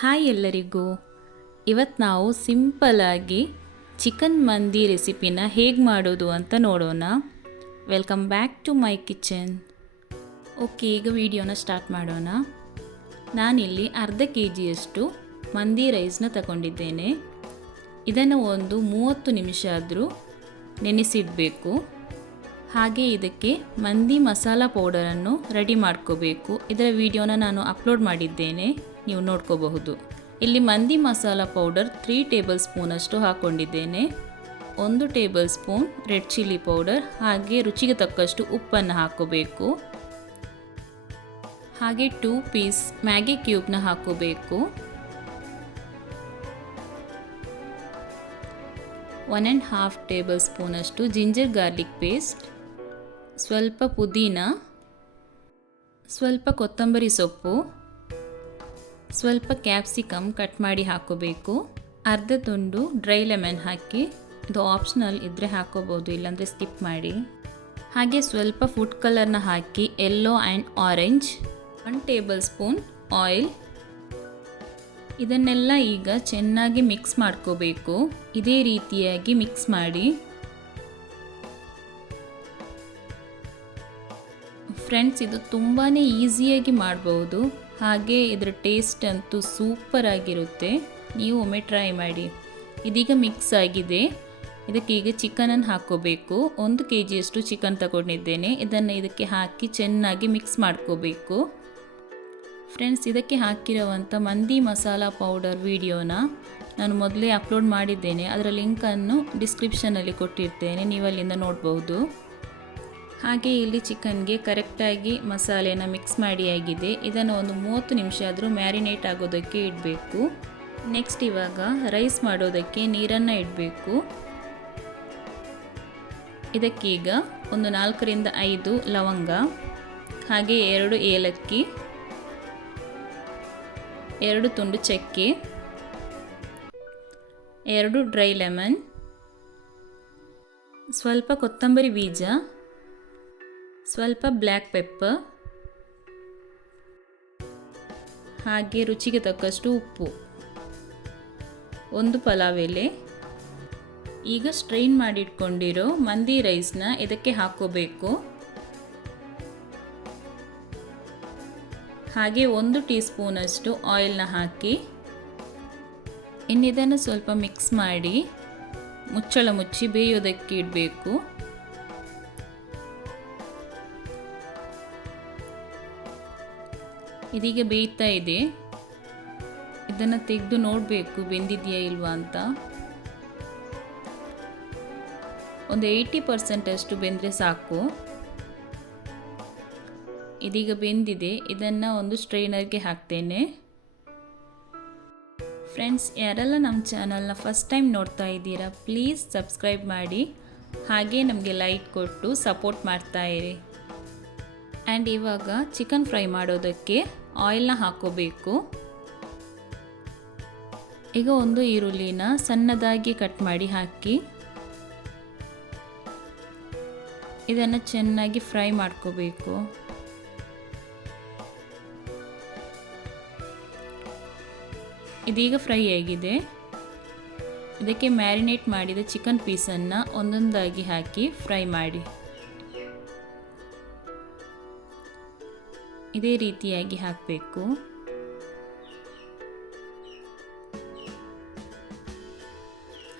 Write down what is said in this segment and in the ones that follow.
Hi ಎಲ್ಲರಿಗೂ. ಇವತ್ತು ನಾವು ಸಿಂಪಲಾಗಿ ಚಿಕನ್ ಮಂದಿ ರೆಸಿಪಿನ ಹೇಗೆ ಮಾಡೋದು ಅಂತ ನೋಡೋಣ. Welcome back to my kitchen. Okay, ಈಗ ವಿಡಿಯೋನ ಸ್ಟಾರ್ಟ್ ಮಾಡೋಣ. ನಾನಿಲ್ಲಿ ಅರ್ಧ ಕೆ ಜಿಯಷ್ಟು ಮಂದಿ ರೈಸ್ನ ತಗೊಂಡಿದ್ದೇನೆ. ಇದನ್ನು ಒಂದು ಮೂವತ್ತು ನಿಮಿಷ ಆದರೂ ನೆನೆಸಿಡಬೇಕು. ಹಾಗೆ ಇದಕ್ಕೆ ಮಂದಿ ಮಸಾಲ ಪೌಡರನ್ನು ರೆಡಿ ಮಾಡ್ಕೋಬೇಕು. ಇದರ ವಿಡಿಯೋನ ನಾನು ಅಪ್ಲೋಡ್ ಮಾಡಿದ್ದೇನೆ. ನೀವು ನೋಡ್ಕೋಬಹುದು. ಇಲ್ಲಿ ಮಂದಿ ಮಸಾಲ ಪೌಡರ್ ತ್ರೀ ಟೇಬಲ್ ಸ್ಪೂನಷ್ಟು ಹಾಕ್ಕೊಂಡಿದ್ದೇನೆ ಒಂದು tablespoon red chilli powder ಹಾಗೆ ರುಚಿಗೆ ತಕ್ಕಷ್ಟು ಉಪ್ಪನ್ನು ಹಾಕೋಬೇಕು. ಹಾಗೆ ಟೂ ಪೀಸ್ ಮ್ಯಾಗಿ ಕ್ಯೂಬ್ನ ಹಾಕೋಬೇಕು. ಒನ್ ಆ್ಯಂಡ್ ಹಾಫ್ ಟೇಬಲ್ ಸ್ಪೂನಷ್ಟು ಜಿಂಜರ್ ಗಾರ್ಲಿಕ್ ಪೇಸ್ಟ್. ಸ್ವಲ್ಪ ಪುದೀನ. ಸ್ವಲ್ಪ ಕೊತ್ತಂಬರಿ ಸೊಪ್ಪು. ಸ್ವಲ್ಪ ಕ್ಯಾಪ್ಸಿಕಮ್ ಕಟ್ ಮಾಡಿ ಹಾಕೋಬೇಕು. ಅರ್ಧ ತುಂಡು ಡ್ರೈ ಲೆಮನ್ ಹಾಕಿ, ಇದು ಆಪ್ಷನಲ್ ಇದ್ದರೆ ಹಾಕೋಬೋದು, ಇಲ್ಲಾಂದರೆ ಸ್ಕಿಪ್ ಮಾಡಿ. ಹಾಗೆ ಸ್ವಲ್ಪ ಫುಡ್ ಕಲರ್ನ ಹಾಕಿ yellow and orange one tablespoon oil ಇದನ್ನೆಲ್ಲ ಈಗ ಚೆನ್ನಾಗಿ ಮಿಕ್ಸ್ ಮಾಡ್ಕೋಬೇಕು. ಇದೇ ರೀತಿಯಾಗಿ ಮಿಕ್ಸ್ ಮಾಡಿ. ಫ್ರೆಂಡ್ಸ್ ಇದು ತುಂಬಾ ಈಸಿಯಾಗಿ ಮಾಡ್ಬೋದು. ಹಾಗೆ ಇದರ ಟೇಸ್ಟ್ ಅಂತೂ ಸೂಪರ್ ಆಗಿರುತ್ತೆ. ನೀವು ಒಮ್ಮೆ ಟ್ರೈ ಮಾಡಿ. ಇದೀಗ ಮಿಕ್ಸ್ ಆಗಿದೆ. ಇದಕ್ಕೆ ಈಗ ಚಿಕನನ್ನು ಹಾಕ್ಕೋಬೇಕು. ಒಂದು ಕೆ ಜಿಯಷ್ಟು ಚಿಕನ್ ತಗೊಂಡಿದ್ದೇನೆ. ಇದನ್ನು ಇದಕ್ಕೆ ಹಾಕಿ ಚೆನ್ನಾಗಿ ಮಿಕ್ಸ್ ಮಾಡ್ಕೋಬೇಕು. ಫ್ರೆಂಡ್ಸ್ ಇದಕ್ಕೆ ಹಾಕಿರುವಂಥ ಮಂದಿ ಮಸಾಲ ಪೌಡರ್ ವಿಡಿಯೋನ ನಾನು ಮೊದಲೇ ಅಪ್ಲೋಡ್ ಮಾಡಿದ್ದೇನೆ. ಅದರ ಲಿಂಕನ್ನು ಡಿಸ್ಕ್ರಿಪ್ಷನಲ್ಲಿ ಕೊಟ್ಟಿರ್ತೇನೆ. ನೀವು ಅಲ್ಲಿಂದ ನೋಡ್ಬೋದು. ಹಾಗೆ ಇಲ್ಲಿ ಚಿಕನ್ಗೆ ಕರೆಕ್ಟಾಗಿ ಮಸಾಲೆನ ಮಿಕ್ಸ್ ಮಾಡಿ ಆಗಿದೆ. ಇದನ್ನು ಒಂದು ಮೂವತ್ತು ನಿಮಿಷ ಆದರೂ ಮ್ಯಾರಿನೇಟ್ ಆಗೋದಕ್ಕೆ ಇಡಬೇಕು. ನೆಕ್ಸ್ಟ್ ಇವಾಗ ರೈಸ್ ಮಾಡೋದಕ್ಕೆ ನೀರನ್ನು ಇಡಬೇಕು. ಇದಕ್ಕೀಗ ಒಂದು ನಾಲ್ಕರಿಂದ ಐದು ಲವಂಗ, ಹಾಗೆ ಎರಡು ಏಲಕ್ಕಿ, ಎರಡು ತುಂಡು ಚಕ್ಕೆ, ಎರಡು ಡ್ರೈ ಲೆಮನ್ ಸ್ವಲ್ಪ ಕೊತ್ತಂಬರಿ ಬೀಜ ಸ್ವಲ್ಪ ಬ್ಲ್ಯಾಕ್ ಪೆಪ್ಪರ್, ಹಾಗೆ ರುಚಿಗೆ ತಕ್ಕಷ್ಟು ಉಪ್ಪು, ಒಂದು ಪಲಾವ್ ಎಲೆ. ಈಗ ಸ್ಟ್ರೈನ್ ಮಾಡಿಟ್ಕೊಂಡಿರೋ ಮಂದಿ ರೈಸ್ನ ಇದಕ್ಕೆ ಹಾಕೋಬೇಕು? ಹಾಗೆ ಒಂದು ಟೀ ಸ್ಪೂನಷ್ಟು ಆಯಿಲ್ನ ಹಾಕಿ ಇನ್ನಿದನ್ನು ಸ್ವಲ್ಪ ಮಿಕ್ಸ್ ಮಾಡಿ, ಮುಚ್ಚಳ ಮುಚ್ಚಿ ಬೇಯೋದಕ್ಕೆ ಇಡಬೇಕು. ಇದೀಗ ಬೇಯ್ತಾ ಇದೆ. ಇದನ್ನು ತೆಗೆದು ನೋಡಬೇಕು, ಬೆಂದಿದೆಯಾ ಇಲ್ವಾ ಅಂತ. ಒಂದು ಏಯ್ಟಿ ಪರ್ಸೆಂಟ್ ಅಷ್ಟು ಬೆಂದರೆ ಸಾಕು. ಇದೀಗ ಬೆಂದಿದೆ. ಇದನ್ನು ಒಂದು ಸ್ಟ್ರೈನರ್ಗೆ ಹಾಕ್ತೇನೆ. ಫ್ರೆಂಡ್ಸ್ ಯಾರೆಲ್ಲ ನಮ್ಮ ಚಾನಲ್ನ ಫಸ್ಟ್ ಟೈಮ್ ನೋಡ್ತಾ ಇದ್ದೀರಾ ಪ್ಲೀಸ್ ಸಬ್ಸ್ಕ್ರೈಬ್ ಮಾಡಿ. ಹಾಗೆ ನಮಗೆ ಲೈಕ್ ಕೊಟ್ಟು ಸಪೋರ್ಟ್ ಮಾಡ್ತಾ ಇರಿ. ಆ್ಯಂಡ್ ಇವಾಗ ಚಿಕನ್ ಫ್ರೈ ಮಾಡೋದಕ್ಕೆ ಆಯಿಲ್ನ ಹಾಕೋಬೇಕು. ಈಗ ಒಂದು ಈರುಳ್ಳಿನ ಸಣ್ಣದಾಗಿ ಕಟ್ ಮಾಡಿ ಹಾಕಿ. ಇದನ್ನು ಚೆನ್ನಾಗಿ ಫ್ರೈ ಮಾಡ್ಕೋಬೇಕು. ಇದೀಗ ಫ್ರೈ ಆಗಿದೆ. ಇದಕ್ಕೆ ಮ್ಯಾರಿನೇಟ್ ಮಾಡಿದ ಚಿಕನ್ ಪೀಸನ್ನು ಒಂದೊಂದಾಗಿ ಹಾಕಿ ಫ್ರೈ ಮಾಡಿ. ಇದೇ ರೀತಿಯಾಗಿ ಹಾಕಬೇಕು.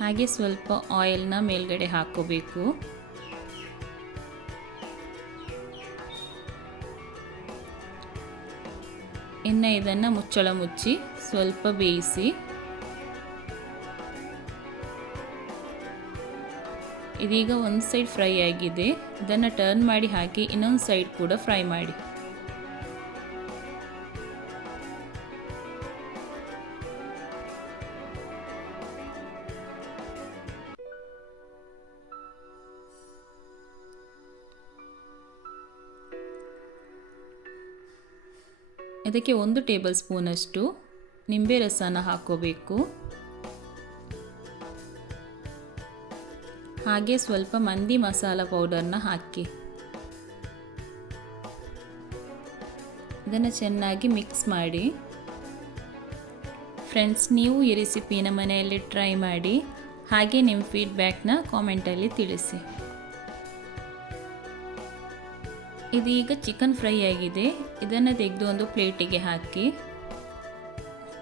ಹಾಗೆ ಸ್ವಲ್ಪ ಆಯಿಲ್ನ ಮೇಲ್ಗಡೆ ಹಾಕೋಬೇಕು. ಇನ್ನು ಇದನ್ನು ಮುಚ್ಚಳ ಮುಚ್ಚಿ ಸ್ವಲ್ಪ ಬೇಯಿಸಿ. ಇದೀಗ ಒಂದು ಸೈಡ್ ಫ್ರೈ ಆಗಿದೆ. ಇದನ್ನು ಟರ್ನ್ ಮಾಡಿ ಹಾಕಿ ಇನ್ನೊಂದು ಸೈಡ್ ಕೂಡ ಫ್ರೈ ಮಾಡಿ. ಇದಕ್ಕೆ ಒಂದು ಟೇಬಲ್ ಸ್ಪೂನಷ್ಟು ನಿಂಬೆ ರಸನ ಹಾಕೋಬೇಕು. ಹಾಗೆ ಸ್ವಲ್ಪ ಮಂದಿ ಮಸಾಲ ಪೌಡರ್ನ ಹಾಕಿ. ಇದನ್ನು ಚೆನ್ನಾಗಿ ಮಿಕ್ಸ್ ಮಾಡಿ. ಫ್ರೆಂಡ್ಸ್, ನೀವು ಈ ರೆಸಿಪಿನ ಮನೆಯಲ್ಲಿ ಟ್ರೈ ಮಾಡಿ. ಹಾಗೆ ನಿಮ್ಮ ಫೀಡ್ಬ್ಯಾಕ್ನ ಕಾಮೆಂಟಲ್ಲಿ ತಿಳಿಸಿ. ಇದೀಗ ಚಿಕನ್ ಫ್ರೈ ಆಗಿದೆ. ಇದನ್ನು ತೆಗೆದು ಒಂದು ಪ್ಲೇಟಿಗೆ ಹಾಕಿ.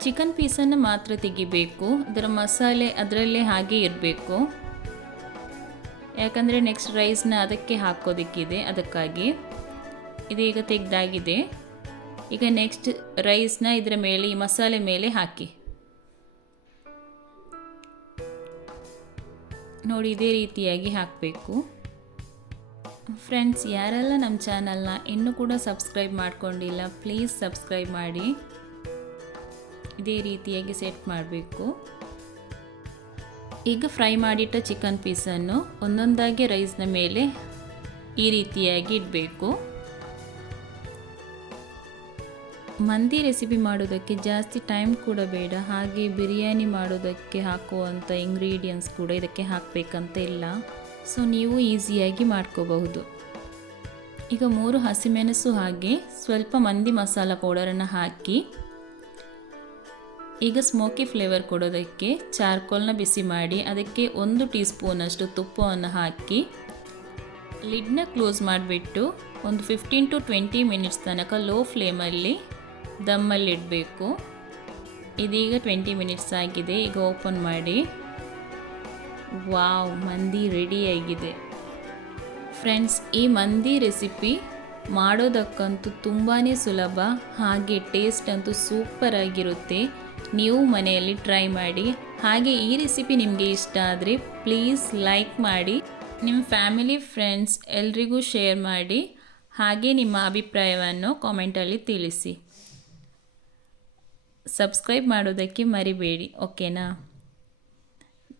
ಚಿಕನ್ ಪೀಸನ್ನು ಮಾತ್ರ ತೆಗಿಬೇಕು. ಅದರ ಮಸಾಲೆ ಅದರಲ್ಲೇ ಹಾಗೆ ಇರಬೇಕು. ಯಾಕಂದರೆ ನೆಕ್ಸ್ಟ್ ರೈಸ್ನ ಅದಕ್ಕೆ ಹಾಕೋದಕ್ಕಿದೆ, ಅದಕ್ಕಾಗಿ. ಇದೀಗ ತೆಗೆದಾಗಿದೆ. ಈಗ ನೆಕ್ಸ್ಟ್ ರೈಸ್ನ ಇದರ ಮೇಲೆ, ಈ ಮಸಾಲೆ ಮೇಲೆ ಹಾಕಿ. ನೋಡಿ, ಇದೇ ರೀತಿಯಾಗಿ ಹಾಕಬೇಕು. ಫ್ರೆಂಡ್ಸ್ ಯಾರೆಲ್ಲ ನಮ್ಮ ಚಾನಲ್ನ ಇನ್ನೂ ಕೂಡ ಸಬ್ಸ್ಕ್ರೈಬ್ ಮಾಡ್ಕೊಂಡಿಲ್ಲ ಪ್ಲೀಸ್ ಸಬ್ಸ್ಕ್ರೈಬ್ ಮಾಡಿ. ಇದೇ ರೀತಿಯಾಗಿ ಸೆಟ್ ಮಾಡಬೇಕು. ಈಗ ಫ್ರೈ ಮಾಡಿಟ್ಟ ಚಿಕನ್ ಪೀಸನ್ನು ಒಂದೊಂದಾಗಿ ರೈಸ್ನ ಮೇಲೆ ಈ ರೀತಿಯಾಗಿ ಇಡಬೇಕು. ಮಂದಿ ರೆಸಿಪಿ ಮಾಡೋದಕ್ಕೆ ಜಾಸ್ತಿ ಟೈಮ್ ಕೂಡ ಬೇಡ, ಹಾಗೆ ಬಿರಿಯಾನಿ ಮಾಡೋದಕ್ಕೆ ಹಾಕುವಂಥ ಇಂಗ್ರೀಡಿಯೆಂಟ್ಸ್ ಕೂಡ ಇದಕ್ಕೆ ಹಾಕಬೇಕಂತ ಇಲ್ಲ. ಸೊ ನೀವು ಈಸಿಯಾಗಿ ಮಾಡ್ಕೋಬಹುದು. ಈಗ ಮೂರು ಹಸಿಮೆಣಸು ಹಾಗೆ ಸ್ವಲ್ಪ ಮಂದಿ ಮಸಾಲ ಪೌಡರನ್ನು ಹಾಕಿ, ಈಗ ಸ್ಮೋಕಿ ಫ್ಲೇವರ್ ಕೊಡೋದಕ್ಕೆ ಚಾರ್ಕೋಲ್ನ ಬಿಸಿ ಮಾಡಿ, ಅದಕ್ಕೆ ಒಂದು ಟೀ ಸ್ಪೂನಷ್ಟು ತುಪ್ಪವನ್ನು ಹಾಕಿ, ಲಿಡ್ನ ಕ್ಲೋಸ್ ಮಾಡಿಬಿಟ್ಟು ಒಂದು ಫಿಫ್ಟೀನ್ ಟು ಟ್ವೆಂಟಿ ಮಿನಿಟ್ಸ್ ತನಕ ಲೋ ಫ್ಲೇಮಲ್ಲಿ ದಮ್ಮಲ್ಲಿ ಇಡಬೇಕು. ಇದೀಗ ಟ್ವೆಂಟಿ ಮಿನಿಟ್ಸ್ ಆಗಿದೆ, ಈಗ ಓಪನ್ ಮಾಡಿ. ವಾವ್, ಮಂದಿ ರೆಡಿಯಾಗಿದೆ ಫ್ರೆಂಡ್ಸ್ ಈ ಮಂದಿ ರೆಸಿಪಿ ಮಾಡೋದಕ್ಕಂತೂ ತುಂಬಾ ಸುಲಭ, ಹಾಗೆ ಟೇಸ್ಟ್ ಅಂತೂ ಸೂಪರ್ ಆಗಿರುತ್ತೆ. ನೀವು ಮನೆಯಲ್ಲಿ ಟ್ರೈ ಮಾಡಿ, ಹಾಗೆ ಈ ರೆಸಿಪಿ ನಿಮಗೆ ಇಷ್ಟ ಆದರೆ ಪ್ಲೀಸ್ ಲೈಕ್ ಮಾಡಿ ನಿಮ್ಮ ಫ್ಯಾಮಿಲಿ ಫ್ರೆಂಡ್ಸ್ ಎಲ್ರಿಗೂ ಶೇರ್ ಮಾಡಿ, ಹಾಗೆ ನಿಮ್ಮ ಅಭಿಪ್ರಾಯವನ್ನು ಕಾಮೆಂಟಲ್ಲಿ ತಿಳಿಸಿ. ಸಬ್ಸ್ಕ್ರೈಬ್ ಮಾಡೋದಕ್ಕೆ ಮರಿಬೇಡಿ ಓಕೆನಾ